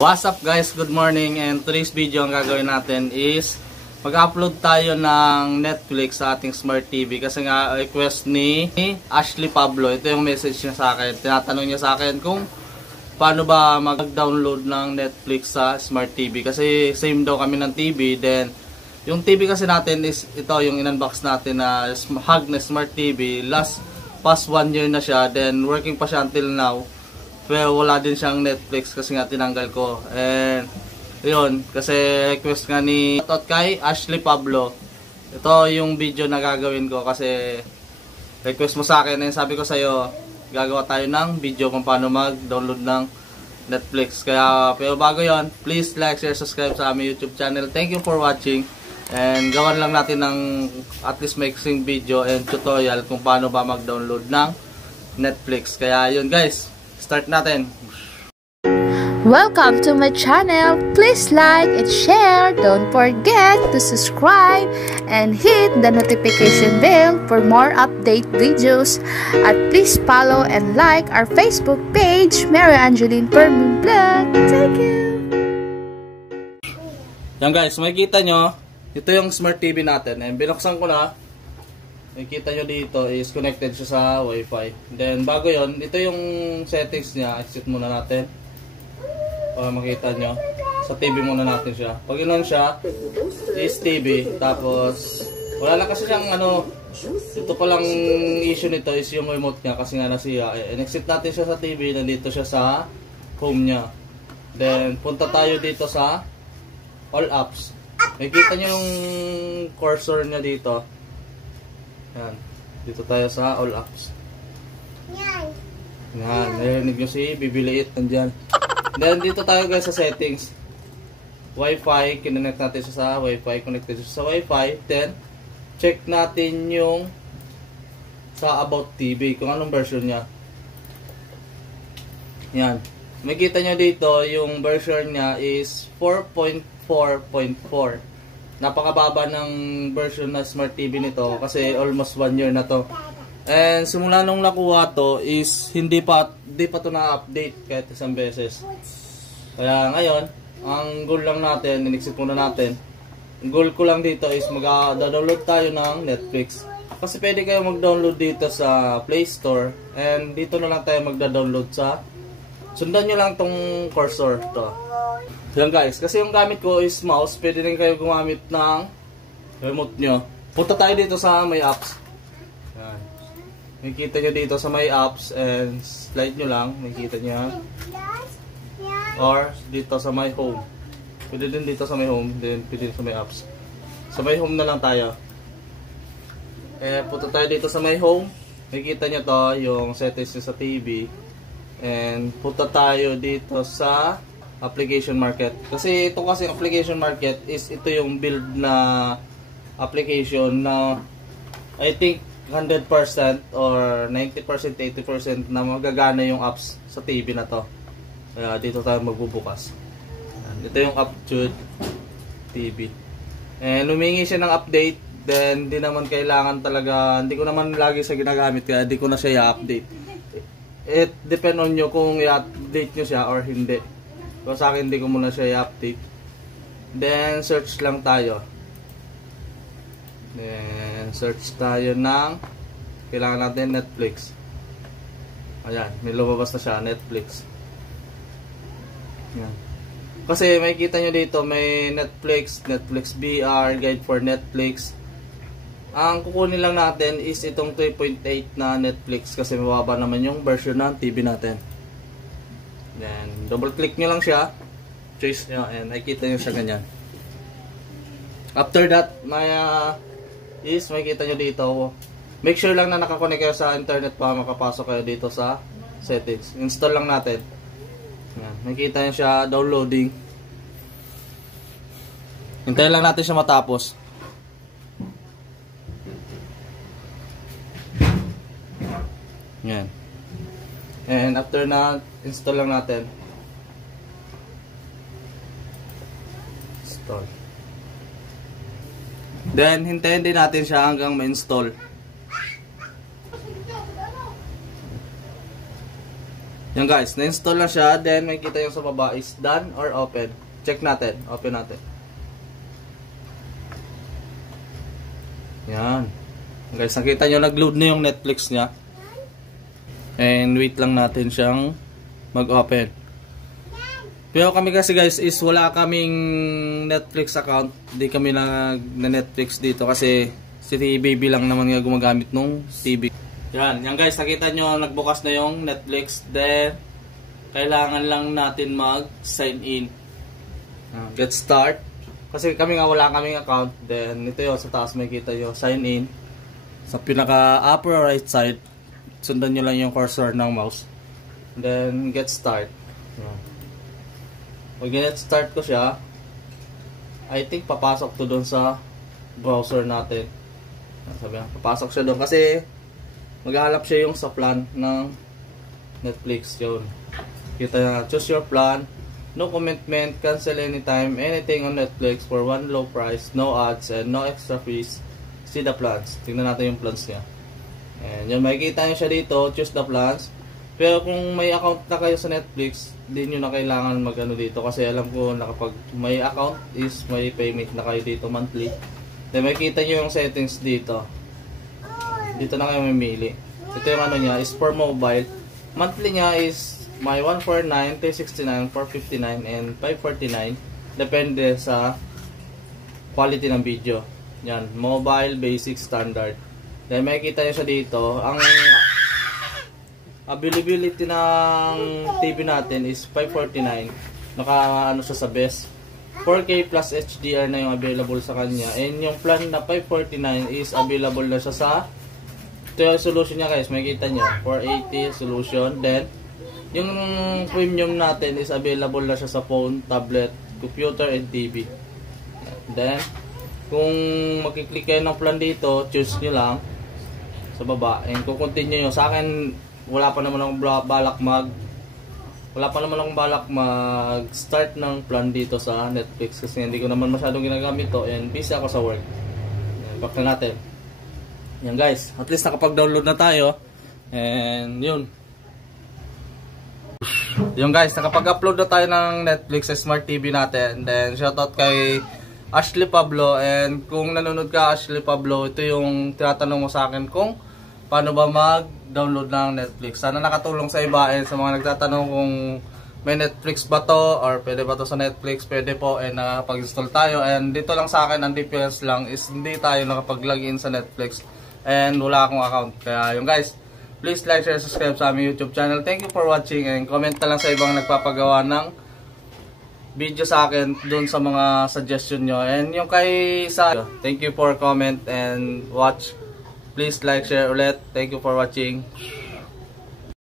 What's up guys, good morning, and today's video ang gagawin natin is mag-upload tayo ng Netflix sa ating Smart TV kasi nga request ni Ashley Pablo. Ito yung message niya sa akin. Tinatanong niya sa akin kung paano ba mag-download ng Netflix sa Smart TV kasi same daw kami ng TV. Then yung TV kasi natin is ito yung in-unbox natin na Hug na Smart TV. Past 1 year na siya, then working pa siya until now. Pero wala din siyang Netflix kasi nga tinanggal ko. And yun, kasi request nga ni kay Ashley Pablo. Ito yung video na gagawin ko kasi request mo sa akin. And sabi ko sa'yo, gagawa tayo ng video kung paano mag-download ng Netflix. Kaya, pero bago yon, please like, share, subscribe sa aming YouTube channel. Thank you for watching. And gawan lang natin ng at least making video and tutorial kung paano ba mag-download ng Netflix. Kaya yun guys, start natin. Welcome to my channel. Please like and share. Don't forget to subscribe and hit the notification bell for more update videos. At please follow and like our Facebook page, Mary Angeline Permin Vlog. Thank you. Yan guys, makikita nyo, ito yung Smart TV natin. And binuksan ko na. Nakikita nyo dito is connected siya sa Wi-Fi. Then bago yon, ito yung settings niya. Exit muna natin para makita nyo. Sa TV muna natin siya. Pag inon siya is TV. Tapos wala lang kasi siyang ano, ito palang issue nito is yung remote niya kasi nga nasiya. Exit natin siya sa TV. Nandito siya sa home niya. Then punta tayo dito sa all apps. Nakikita nyo yung cursor niya dito. Yan. Dito tayo sa all apps. Yan. Narinig nyo si Bibiliit. Nandyan. Then dito tayo guys sa settings. Wi-Fi. Kinonect natin siya sa Wi-Fi. Connected siya sa Wi-Fi. Then check natin yung sa About TV. Kung anong version niya. Yan. Makikita nyo dito yung version niya is 4.4.4. Napakababa ng version na Smart TV nito kasi almost 1 year na to. And simula nung nakuha to is hindi pa to na-update kahit isang beses. Kaya ngayon, ang goal lang natin, in-exit muna natin. Ang goal ko lang dito is mag-download tayo ng Netflix. Kasi pwede kayo mag-download dito sa Play Store. And dito na lang tayo mag-download sa... Sundan nyo lang tong cursor to. Yan guys, kasi yung gamit ko is mouse, pwede rin kayo gumamit ng remote nyo. Punta tayo dito sa my apps. Yan. Makikita nyo dito sa my apps and slide nyo lang, makikita nyo. Or dito sa my home. Pwede din dito sa my home, then pwede din sa my apps. Sa my home na lang tayo. Punta tayo dito sa my home. Makikita nyo to, yung settings nyo sa TV. And punta tayo dito sa application market. Kasi ito kasi application market is ito yung build na application na I think 100% or 90%, 80% na magagana yung apps sa TV na to. Kaya dito tayo magbubukas. Ito yung Aptitude TV. And humingi siya ng update. Then di naman kailangan talaga, hindi ko naman lagi siya ginagamit kaya di ko na siya i-update. It depend on nyo kung i-update nyo siya or hindi. So sa akin, hindi ko muna siya i-update. Then, search lang tayo. Then, search tayo ng kailangan natin Netflix. Ayan, may lumabas na siya, Netflix. Ayan. Kasi makikita nyo dito, may Netflix, Netflix VR, Guide for Netflix. Ang kukunin lang natin is itong 3.8 na Netflix kasi mababa naman yung version ng TV natin. Then, double click nyo lang siya. Choice nyo. And nakikita nyo siya ganyan. After that, makikita nyo dito. Make sure lang na nakakonect kayo sa internet para makapasok kayo dito sa settings. Install lang natin. Yan. Makikita nyo siya downloading. Hintayin lang natin siya matapos. Yan. And after na, install lang natin. Install. Then, hintayin din natin siya hanggang ma-install. Yan guys, na-install na siya. Then may kita yung sa baba is done or open. Check natin. Open natin. Yan. Guys, nakita nyo nag-load na yung Netflix niya. And wait lang natin siyang mag-open. Pero kami kasi guys is wala kaming Netflix account. Hindi kami na-Netflix dito kasi si baby lang naman nga gumagamit nung TV. Yan guys, nakita nyo nagbukas na yung Netflix. Then kailangan lang natin mag-sign in. Get start. Kasi kami nga wala kaming account. Then ito yun sa taas may kita nyo. Sign in. Sa pinaka upper right side, sundan nyo lang yung cursor ng mouse. Then get start. Pag get start ko siya, I think papasok to doon sa browser natin. Sabi nga, papasok siya doon kasi maghahanap siya yung sa plan ng Netflix. Yun. Kita na, choose your plan. No commitment, cancel anytime, anything on Netflix for one low price, no ads, and no extra fees. See the plans. Tingnan natin yung plans niya. And yun, makikita nyo siya dito, choose the plans. Pero kung may account na kayo sa Netflix, hindi nyo na kailangan mag-ano dito. Kasi alam ko na kapag may account is may payment na kayo dito monthly. Then makikita nyo yung settings dito. Dito na kayo mamili. Ito yung ano niya, is for mobile. Monthly niya is may 149, 369, 459, and 549. Depende sa quality ng video. Yan, mobile, basic, standard. Then makikita nyo siya dito. Ang availability ng TV natin is 549. Naka ano siya sa best. 4K plus HDR na yung available sa kanya. And yung plan na 549 is available na siya sa ito yung solution niya guys. Makikita nyo. 480 solution. Then yung premium natin is available na siya sa phone, tablet, computer, and TV. Then kung makiklik kayo ng plan dito, choose nyo lang sa baba. And kung continue nyo, sa akin wala pa naman akong balak mag-start ng plan dito sa Netflix kasi hindi ko naman masyadong ginagamit to and busy ako sa work. Back na natin. Yan guys, at least nakapag-download na tayo. And yun. Yung guys, nakapag-upload na tayo ng Netflix sa Smart TV natin. Then shoutout kay Ashley Pablo. And kung nanonood ka Ashley Pablo, ito yung tinatanong mo sa akin kung paano ba mag-download ng Netflix. Sana nakatulong sa iba and sa mga nagtatanong kung may Netflix ba to or pwede ba to sa Netflix, pwede po and nakapag-install tayo. And dito lang sa akin, ang difference lang is hindi tayo nakapag-login sa Netflix and wala akong account. Kaya yung guys, please like, share, subscribe sa aming YouTube channel. Thank you for watching and comment na lang sa ibang nagpapagawa ng video sa akin dun sa mga suggestion nyo. And yung kay sa thank you for comment and watch. Please like, share ulit. Thank you for watching.